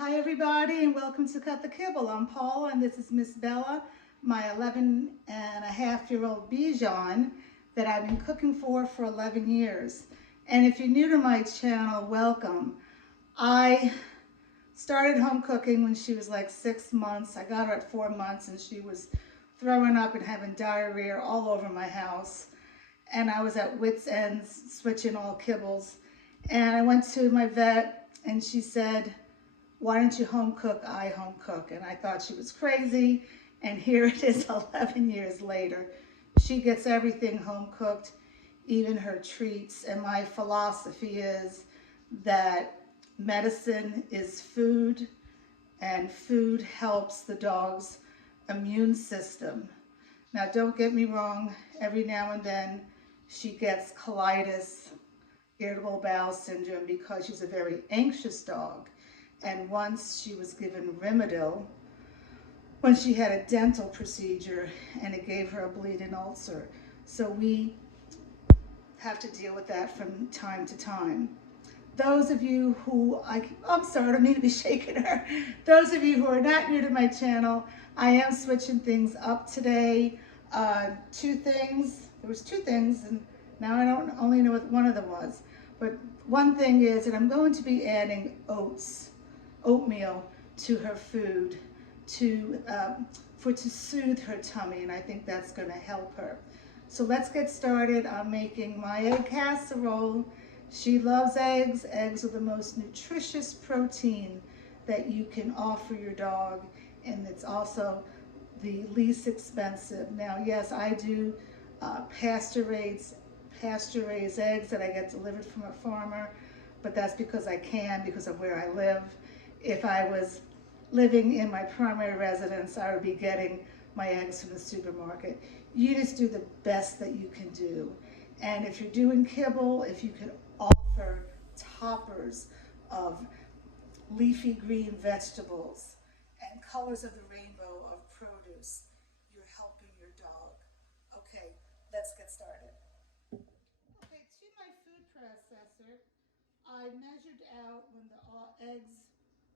Hi everybody and welcome to Cut the Kibble. I'm Paula and this is Miss Bella, my 11-and-a-half-year-old Bichon that I've been cooking for 11 years. And if you're new to my channel, welcome. I started home cooking when she was like 6 months. I got her at 4 months and she was throwing up and having diarrhea all over my house. And I was at wit's ends switching all kibbles. And I went to my vet and she said, "Why don't you home cook? I home cook." And I thought she was crazy. And here it is 11 years later. She gets everything home cooked, even her treats. And my philosophy is that medicine is food and food helps the dog's immune system. Now, don't get me wrong, every now and then she gets colitis, irritable bowel syndrome, because she's a very anxious dog. And once she was given Rimadyl when she had a dental procedure and it gave her a bleeding ulcer. So we have to deal with that from time to time. Those of you who, I'm sorry, I don't mean to be shaking her. Those of you who are not new to my channel, I am switching things up today. Two things, there was two things, and now I don't only know what one of them was. But one thing is that I'm going to be adding oatmeal to her food to soothe her tummy, and I think that's going to help her. So let's get started. I'm making my egg casserole. She loves eggs. Eggs are the most nutritious protein that you can offer your dog, and it's also the least expensive. Now, yes, I do pasture-raised eggs that I get delivered from a farmer, but that's because I can, because of where I live. If I was living in my primary residence, I would be getting my eggs from the supermarket. You just do the best that you can do. And if you're doing kibble, if you can offer toppers of leafy green vegetables and colors of the rainbow of produce, you're helping your dog. Okay, let's get started. Okay, to my food processor, I measured out when the eggs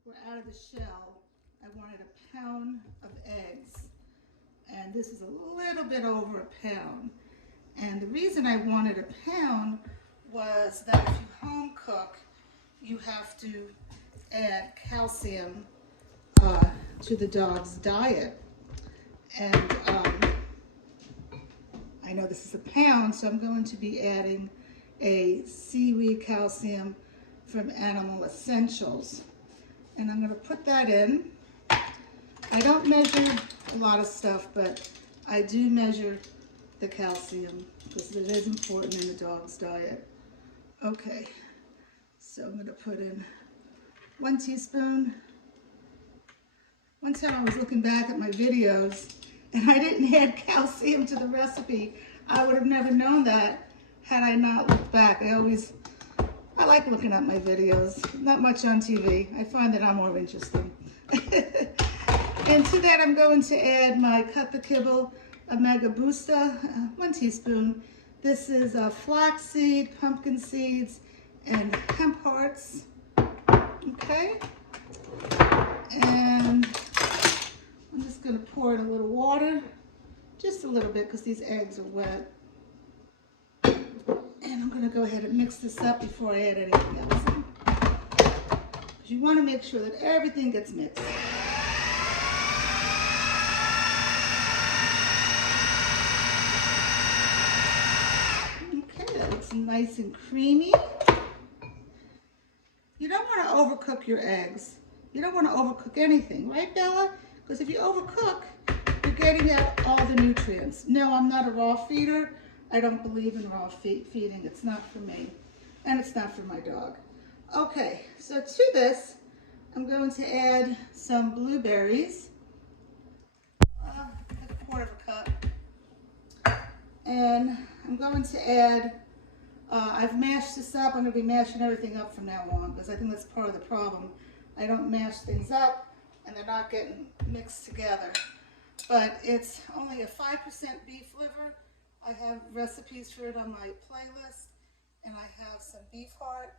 were out of the shell. I wanted a pound of eggs, and this is a little bit over a pound. And the reason I wanted a pound was that if you home cook, you have to add calcium to the dog's diet. And I know this is a pound, so I'm going to be adding a seaweed calcium from Animal Essentials. And I'm going to put that in. I don't measure a lot of stuff, but I do measure the calcium because it is important in the dog's diet. Okay, so I'm going to put in 1 teaspoon. One time I was looking back at my videos and I didn't add calcium to the recipe. I would have never known that had I not looked back. I like looking at my videos, not much on TV. I find that I'm more interesting. And to that I'm going to add my Cut the Kibble Omega Booster, 1 teaspoon. This is flaxseed, pumpkin seeds, and hemp hearts. Okay. And I'm just going to pour in a little water, just a little bit because these eggs are wet. And I'm going to go ahead and mix this up before I add anything else in. Because you want to make sure that everything gets mixed. Okay, that looks nice and creamy. You don't want to overcook your eggs. You don't want to overcook anything, right, Bella? Because if you overcook, you're getting out all the nutrients. No, I'm not a raw feeder. I don't believe in raw feeding. It's not for me, and it's not for my dog. Okay, so to this, I'm going to add some blueberries, like a quarter of a cup, and I'm going to add, I've mashed this up. I'm going to be mashing everything up from now on because I think that's part of the problem. I don't mash things up and they're not getting mixed together. But it's only a 5% beef liver. I have recipes for it on my playlist, and I have some beef heart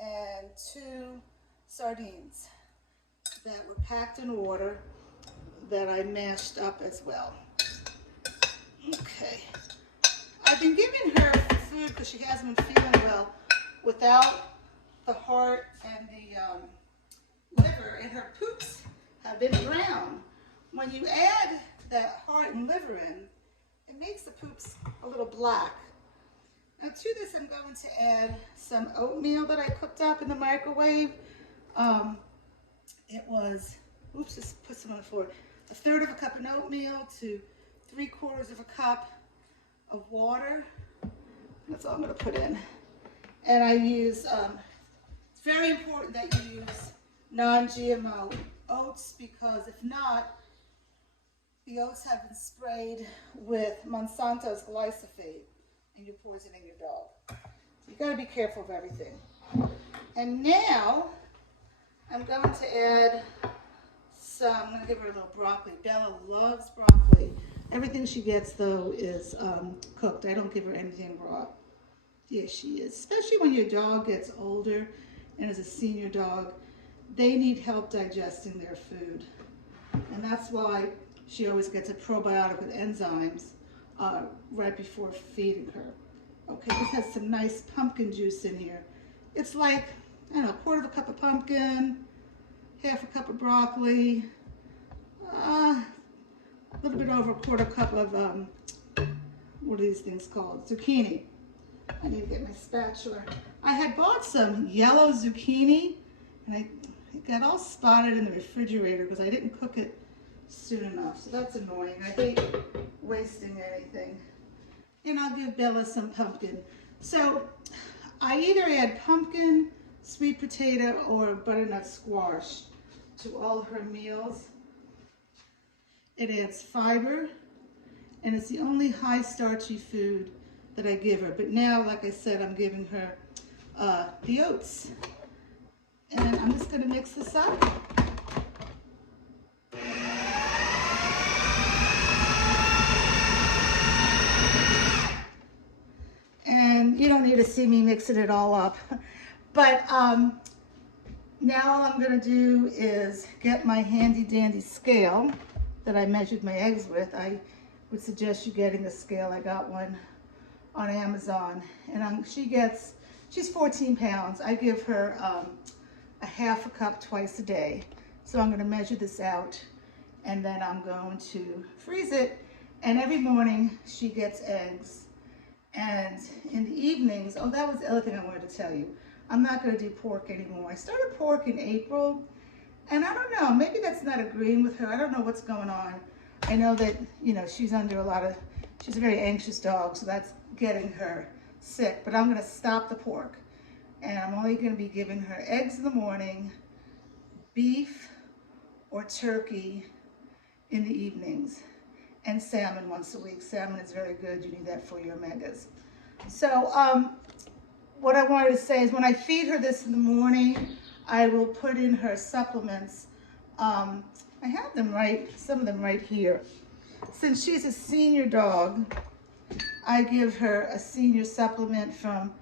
and 2 sardines. that were packed in water that I mashed up as well. Okay. I've been giving her food because she hasn't been feeling well without the heart and the liver, and her poops have been brown. When you add that heart and liver in, it makes the poops a little black. Now to this, I'm going to add some oatmeal that I cooked up in the microwave. It was, oops, just put some on the floor. 1/3 of a cup of oatmeal to 3/4 of a cup of water. That's all I'm going to put in. And I use, it's very important that you use non-GMO oats, because if not, the oats have been sprayed with Monsanto's glyphosate and you're poisoning your dog. So you got to be careful of everything. And now I'm going to add some, I'm going to give her a little broccoli. Bella loves broccoli. Everything she gets though is cooked. I don't give her anything raw. Yes, she is. Especially when your dog gets older and is a senior dog, they need help digesting their food. And that's why she always gets a probiotic with enzymes right before feeding her. Okay, this has some nice pumpkin juice in here. It's like, I don't know, 1/4 of a cup of pumpkin, 1/2 a cup of broccoli, a little bit over 1/4 cup of, what are these things called? Zucchini. I need to get my spatula. I had bought some yellow zucchini, and it got all spotted in the refrigerator because I didn't cook it soon enough. So that's annoying. I hate wasting anything. And I'll give Bella some pumpkin. So I either add pumpkin, sweet potato, or butternut squash to all her meals. It adds fiber, and it's the only high starchy food that I give her. But now, like I said, I'm giving her the oats. And I'm just going to mix this up. And you don't need to see me mixing it all up. But now all I'm going to do is get my handy dandy scale that I measured my eggs with. I would suggest you getting a scale. I got one on Amazon. And she's 14 pounds. I give her a 1/2 cup twice a day. So I'm going to measure this out, and then I'm going to freeze it. And every morning she gets eggs. And in the evenings, oh, that was the other thing I wanted to tell you. I'm not going to do pork anymore. I started pork in April, and I don't know, maybe that's not agreeing with her. I don't know what's going on. I know that, you know, she's under she's a very anxious dog, so that's getting her sick. But I'm going to stop the pork, and I'm only going to be giving her eggs in the morning, beef or turkey in the evenings, and salmon once a week. Salmon is very good. You need that for your omegas. So what I wanted to say is when I feed her this in the morning, I will put in her supplements. I have them some of them right here. Since she's a senior dog, I give her a senior supplement from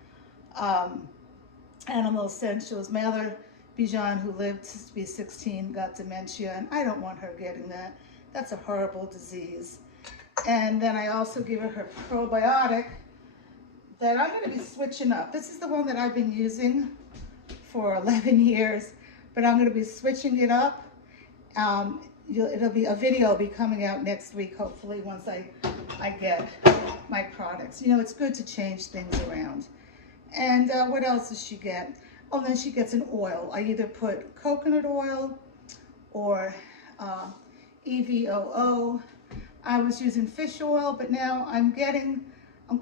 Animal Essentials. My other Bichon, who lived to be 16, got dementia, and I don't want her getting that. That's a horrible disease. And then I also give her probiotic that I'm going to be switching up. This is the one that I've been using for 11 years, but I'm going to be switching it up. It'll be a video will be coming out next week, hopefully, once I get my products. You know, it's good to change things around. And what else does she get? Oh, then she gets an oil. I either put coconut oil or EVOO. I was using fish oil, but now I'm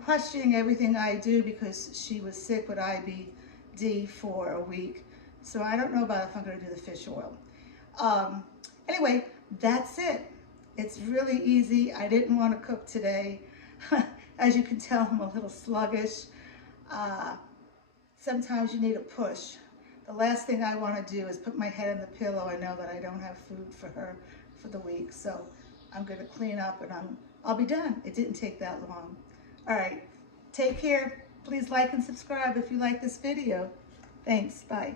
questioning everything I do because she was sick with IBD for a week. So I don't know about if I'm going to do the fish oil. Anyway, that's it. It's really easy. I didn't want to cook today. As you can tell, I'm a little sluggish. Sometimes you need a push. The last thing I want to do is put my head in the pillow. I know that I don't have food for her for the week. So I'm going to clean up and I'll be done. It didn't take that long. All right. Take care. Please like and subscribe if you like this video. Thanks. Bye.